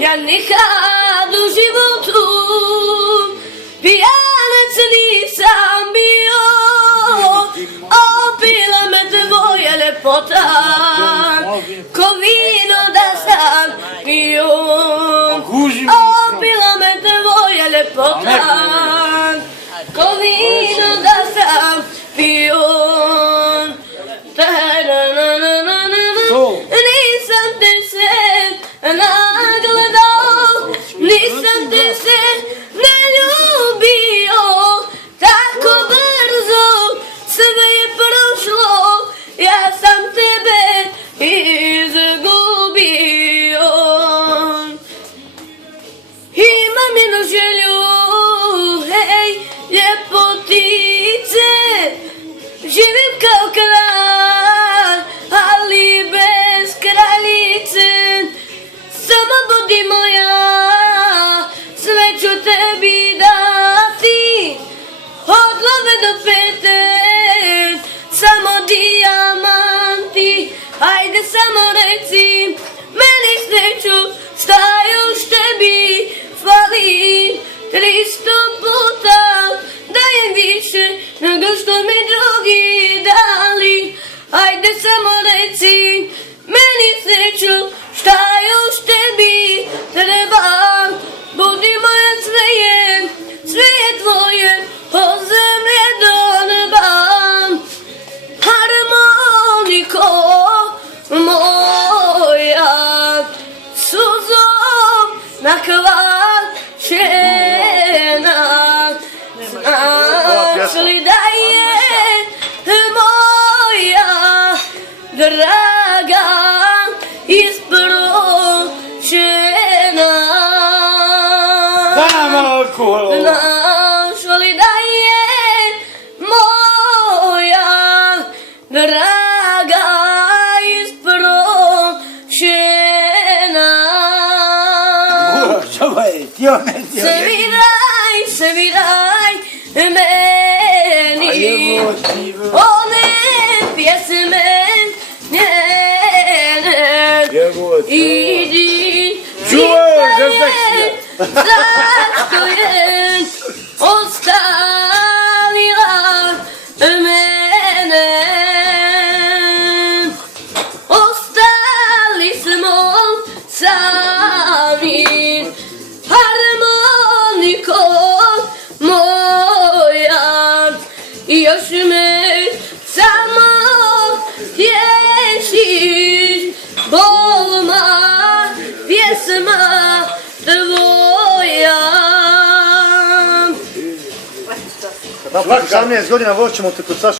Ja nikad u životu pijanac nisam bio, opila me tvoja ljepota, ko vino da sam pio. Opila me tvoja ljepota, ko vino da sam pio. Nisam te se nagledao, nisam te se naljubio, tako brzo sve je prošlo, ja sam tebe izgubio. Imam jednu želju, hej, ljepotice, živim kao kralj, ali bez kraljice. Samo budi moja, sve ću tebi dati, od glave do pete, samo dijamanti. Ajde samo reci meni sreću, šta još tebi fali. 300 puta dajem više nego što mi drugi dali. Ajde samo reci meni sreću, šta još tebi treba. Budi moja, sve je tvoje, od zemlje do neba. Harmoniko moja, suzom nakvačena, znaš li da je moja draga isprošena? Znaš li da je moja draga isprošena? Sviraj meni one pjesme njene. Idi zašto je ostavila mene. Ostali smo sami, harmoniko moja, još me samo tješiš, bolna pjesma tvoja. Svaki 18 godina voćemo te kod Saša.